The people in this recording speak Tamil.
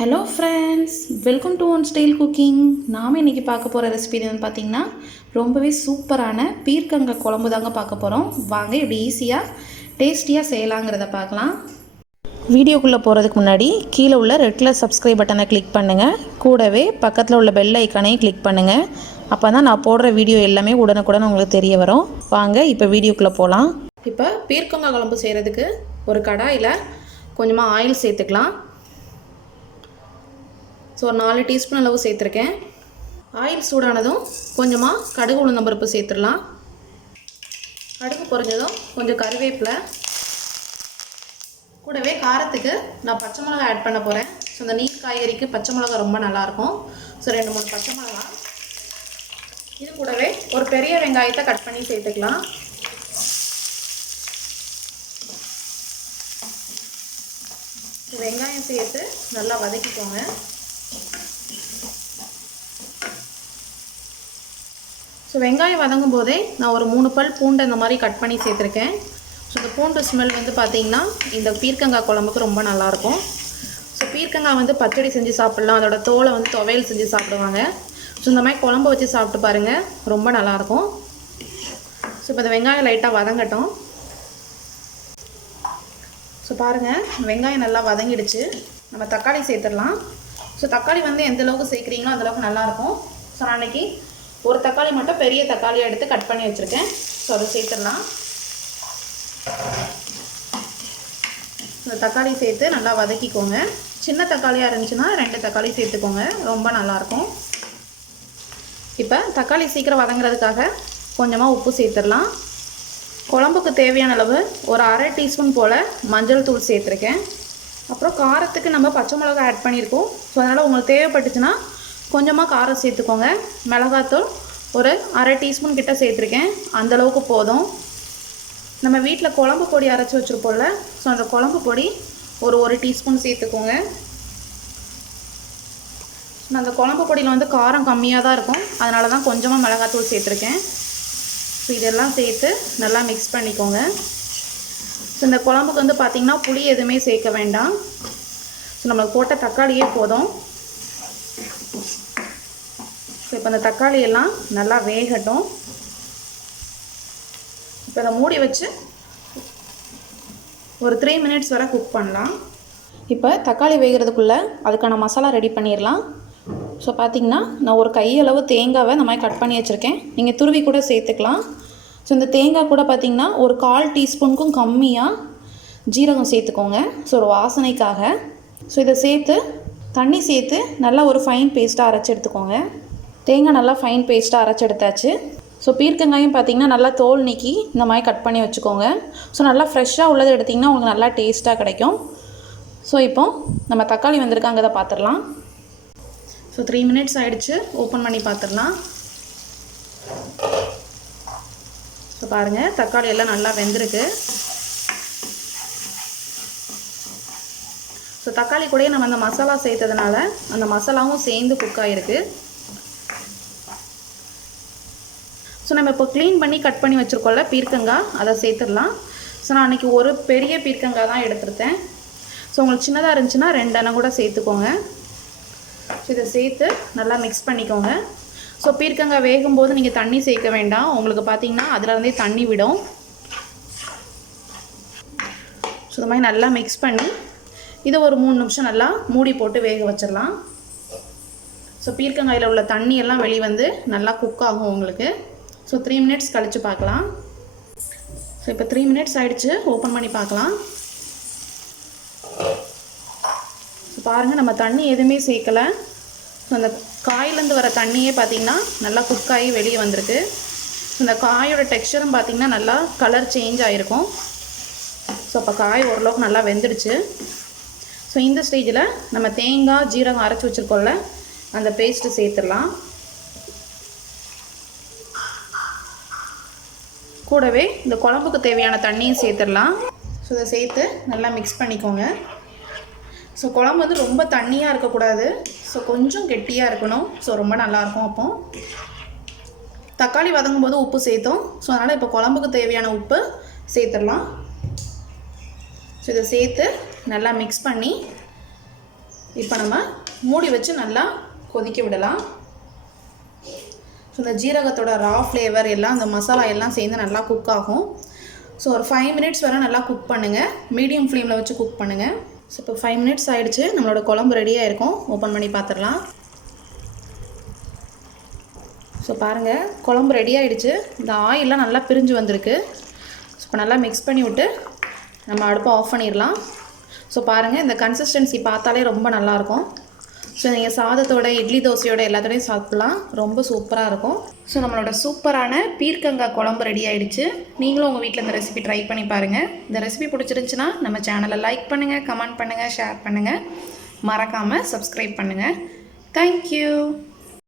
Hello friends, welcome to one style cooking. நாம் இன்றைக்கி பார்க்க போகிற ரெசிபி என்னென்னு பார்த்தீங்கன்னா ரொம்பவே சூப்பரான பீர்க்கங்காய் குழம்பு தாங்க பார்க்க போகிறோம். வாங்க இப்படி ஈஸியாக டேஸ்டியாக செய்யலாங்கிறத பார்க்கலாம். வீடியோக்குள்ளே போகிறதுக்கு முன்னாடி கீழே உள்ள ரெட் கலர் சப்ஸ்கிரைப் பட்டனை கிளிக் பண்ணுங்கள். கூடவே பக்கத்தில் உள்ள பெல் ஐக்கானையும் கிளிக் பண்ணுங்கள். அப்போ தான் நான் போடுற வீடியோ எல்லாமே உடனுக்குடன் உங்களுக்கு தெரிய வரும். வாங்க இப்போ வீடியோக்குள்ளே போகலாம். இப்போ பீர்க்கங்காய் குழம்பு செய்கிறதுக்கு ஒரு கடாயில் கொஞ்சமாக ஆயில் சேர்த்துக்கலாம். ஸோ ஒரு 4 டீஸ்பூன் அளவு சேர்த்துருக்கேன். ஆயில் சூடானதும் கொஞ்சமாக கடுகு உளுந்தம்பருப்பு சேர்த்துடலாம். கடுகு பொரிஞ்சதும் கொஞ்சம் கருவேப்பிலை, கூடவே காரத்துக்கு நான் பச்சை மிளகா ஆட் பண்ண போகிறேன். ஸோ இந்த நீட் காய்கறிக்கு பச்சை மிளகா ரொம்ப நல்லாயிருக்கும். ஸோ 2-3 பச்சை மிளகா, இது கூடவே ஒரு பெரிய வெங்காயத்தை கட் பண்ணி சேர்த்துக்கலாம். வெங்காயம் சேர்த்து நல்லா வதக்கிக்கோங்க. ஸோ வெங்காயம் வதங்கும் போதே நான் ஒரு 3 பல் பூண்டு இந்த மாதிரி கட் பண்ணி சேர்த்துருக்கேன். ஸோ இந்த பூண்டு ஸ்மெல் பார்த்திங்கன்னா இந்த பீர்க்கங்காய் குழம்புக்கு ரொம்ப நல்லாயிருக்கும். ஸோ பீர்க்கங்காய் பச்சடி செஞ்சு சாப்பிட்லாம். அதோட தோலை துவையல் செஞ்சு சாப்பிடுவாங்க. ஸோ இந்த மாதிரி குழம்பு வச்சு சாப்பிட்டு பாருங்கள், ரொம்ப நல்லாயிருக்கும். ஸோ இப்போ இந்த வெங்காயம் லைட்டாக வதங்கட்டும். ஸோ பாருங்கள், வெங்காயம் நல்லா வதங்கிடுச்சு. நம்ம தக்காளி சேர்த்துடலாம். ஸோ தக்காளி எந்த அளவுக்கு சேர்க்குறீங்களோ அந்தளவுக்கு நல்லாயிருக்கும். ஸோ நான் அன்றைக்கி ஒரு தக்காளி மட்டும் பெரிய தக்காளியாக எடுத்து கட் பண்ணி வச்சுருக்கேன். ஸோ அதை சேர்த்துடலாம். இந்த தக்காளி சேர்த்து நல்லா வதக்கிக்கோங்க. சின்ன தக்காளியாக இருந்துச்சுன்னா 2 தக்காளி சேர்த்துக்கோங்க, ரொம்ப நல்லாயிருக்கும். இப்போ தக்காளி சீக்கிரம் வதங்குறதுக்காக கொஞ்சமாக உப்பு சேர்த்துடலாம். குழம்புக்கு தேவையான அளவு ஒரு அரை டீஸ்பூன் போல் மஞ்சள் தூள் சேர்த்துருக்கேன். அப்புறம் காரத்துக்கு நம்ம பச்சை மிளகா ஆட் பண்ணியிருக்கோம். ஸோ அதனால் உங்களுக்கு தேவைப்பட்டுச்சுன்னா கொஞ்சமாக காரம் சேர்த்துக்கோங்க. மிளகாத்தூள் ஒரு அரை டீஸ்பூன் கிட்ட சேர்த்துருக்கேன், அந்தளவுக்கு போதும். நம்ம வீட்டில் குழம்பு பொடி அரைச்சி வச்சுருப்போம்ல, ஸோ அந்த குழம்பு பொடி ஒரு டீஸ்பூன் சேர்த்துக்கோங்க. நான் அந்த குழம்பு பொடியில் காரம் கம்மியாக தான் இருக்கும், அதனால தான் கொஞ்சமாக மிளகாத்தூள் சேர்த்துருக்கேன். ஸோ இதெல்லாம் சேர்த்து நல்லா மிக்ஸ் பண்ணிக்கோங்க. ஸோ இந்த குழம்புக்கு பார்த்திங்கன்னா புளி எதுவுமே சேர்க்க வேண்டாம். ஸோ நம்மளுக்கு போட்ட தக்காளியே போதும். ஸோ இப்போ அந்த தக்காளி எல்லாம் நல்லா வேகட்டும். இப்போ அதை மூடி வச்சு ஒரு 3 மினிட்ஸ் வரை குக் பண்ணலாம். இப்போ தக்காளி வேகிறதுக்குள்ளே அதுக்கான மசாலா ரெடி பண்ணிடலாம். ஸோ பார்த்திங்கன்னா நான் ஒரு கையளவு தேங்காவை இந்த மாதிரி கட் பண்ணி வச்சுருக்கேன். நீங்கள் துருவி கூட சேர்த்துக்கலாம். ஸோ இந்த தேங்காய் கூட பார்த்திங்கன்னா ஒரு 1/4 டீஸ்பூனுக்கும் கம்மியாக ஜீரகம் சேர்த்துக்கோங்க. ஸோ ஒரு வாசனைக்காக. ஸோ இதை சேர்த்து தண்ணி சேர்த்து நல்லா ஒரு ஃபைன் பேஸ்ட்டாக அரைச்சி எடுத்துக்கோங்க. தேங்காய் நல்லா ஃபைன் பேஸ்ட்டாக அரைச்சி எடுத்தாச்சு. ஸோ பீர்க்கங்காயும் பார்த்திங்கன்னா நல்லா தோல் நீக்கி இந்த மாதிரி கட் பண்ணி வச்சுக்கோங்க. ஸோ நல்லா ஃப்ரெஷ்ஷாக உள்ளது எடுத்திங்கன்னா உங்களுக்கு நல்லா டேஸ்ட்டாக கிடைக்கும். ஸோ இப்போ நம்ம தக்காளி வந்திருக்காங்கிறத பார்த்துடலாம். ஸோ 3 மினிட்ஸ் ஆகிடுச்சு, ஓப்பன் பண்ணி பார்த்துடலாம். ஸோ பாருங்கள், தக்காளி எல்லாம் நல்லா வெந்திருக்கு. ஸோ தக்காளி கூடயே நம்ம அந்த மசாலா சேர்த்ததுனால அந்த மசாலாவும் சேர்ந்து குக் ஆகிருக்கு. ஸோ நம்ம இப்போ க்ளீன் பண்ணி கட் பண்ணி வச்சுருக்கோம்ல பீர்க்கங்காய், அதை சேர்த்துடலாம். ஸோ நான் அன்றைக்கி ஒரு பெரிய பீர்க்கங்காய் தான் எடுத்துருக்கேன். ஸோ உங்களுக்கு சின்னதாக இருந்துச்சுன்னா 2 அணை கூட சேர்த்துக்கோங்க. ஸோ இதை சேர்த்து நல்லா மிக்ஸ் பண்ணிக்கோங்க. ஸோ பீர்க்கங்காய் வேகும்போது நீங்கள் தண்ணி சேர்க்க வேண்டாம், உங்களுக்கு பார்த்திங்கன்னா அதிலருந்தே தண்ணி விடும். ஸோ இந்த மாதிரி நல்லா மிக்ஸ் பண்ணி இதை ஒரு 3 நிமிஷம் நல்லா மூடி போட்டு வேக வச்சிடலாம். ஸோ பீர்க்கங்காயில் உள்ள தண்ணி எல்லாம் வெளியே நல்லா குக் ஆகும் உங்களுக்கு. ஸோ 3 மினிட்ஸ் கழித்து பார்க்கலாம். ஸோ இப்போ 3 மினிட்ஸ் ஆகிடுச்சு, ஓப்பன் பண்ணி பார்க்கலாம். ஸோ பாருங்கள், நம்ம தண்ணி எதுவுமே சேர்க்கலை. ஸோ அந்த காயிலேருந்து வர தண்ணியே பார்த்திங்கன்னா நல்லா குக் ஆகி வெளியே வந்திருக்கு. ஸோ இந்த காயோட டெக்ஸ்சரும் பார்த்திங்கன்னா நல்லா கலர் சேஞ்ச் ஆகிருக்கும். ஸோ அப்போ காய் ஓரளவுக்கு நல்லா வெந்துடுச்சு. ஸோ இந்த ஸ்டேஜில் நம்ம தேங்காய் ஜீரகம் அரைச்சி வச்சுருக்கோம்ல, அந்த பேஸ்ட்டு சேர்த்துடலாம். கூடவே இந்த குழம்புக்கு தேவையான தண்ணியும் சேர்த்துடலாம். ஸோ இதை சேர்த்து நல்லா மிக்ஸ் பண்ணிக்கோங்க. ஸோ குழம்பு ரொம்ப தண்ணியாக இருக்கக்கூடாது, ஸோ கொஞ்சம் கெட்டியாக இருக்கணும். ஸோ ரொம்ப நல்லாயிருக்கும். அப்போ தக்காளி வதங்கும் போது உப்பு சேர்த்தோம். ஸோ அதனால் இப்போ குழம்புக்கு தேவையான உப்பு சேர்த்துடலாம். ஸோ இதை சேர்த்து நல்லா மிக்ஸ் பண்ணி இப்போ நம்ம மூடி வச்சு நல்லா கொதிக்க விடலாம். ஸோ இந்த ஜீரகத்தோட ரா ஃப்ளேவர் எல்லாம் இந்த மசாலா எல்லாம் சேர்ந்து நல்லா குக் ஆகும். ஸோ ஒரு 5 மினிட்ஸ் வரை நல்லா குக் பண்ணுங்கள். மீடியம் ஃப்ளேமில் வச்சு குக் பண்ணுங்கள். ஸோ இப்போ 5 மினிட்ஸ் ஆகிடுச்சு. நம்மளோட குழம்பு ரெடியாக இருக்கும். ஓப்பன் பண்ணி பார்த்துடலாம். ஸோ பாருங்கள், குழம்பு ரெடி ஆகிடுச்சு. இந்த ஆயிலெலாம் நல்லா பிரிஞ்சு வந்திருக்கு. ஸோ இப்போ நல்லா மிக்ஸ் பண்ணி விட்டு நம்ம அடுப்பை ஆஃப் பண்ணிடலாம். ஸோ பாருங்கள், இந்த கன்சிஸ்டன்சி பார்த்தாலே ரொம்ப நல்லாயிருக்கும். ஸோ நீங்கள் சாதத்தோட, இட்லி தோசையோட எல்லாத்தோடையும் சாப்பிட்லாம். ரொம்ப சூப்பராக இருக்கும். ஸோ நம்மளோட சூப்பரான பீர்க்கங்காய் குழம்பு ரெடி ஆகிடுச்சு. நீங்களும் உங்கள் வீட்டில் இந்த ரெசிபி ட்ரை பண்ணி பாருங்கள். இந்த ரெசிபி பிடிச்சிருந்துச்சுன்னா நம்ம சேனலை லைக் பண்ணுங்கள், கமெண்ட் பண்ணுங்கள், ஷேர் பண்ணுங்கள். மறக்காமல் சப்ஸ்கிரைப் பண்ணுங்கள். தேங்க்யூ.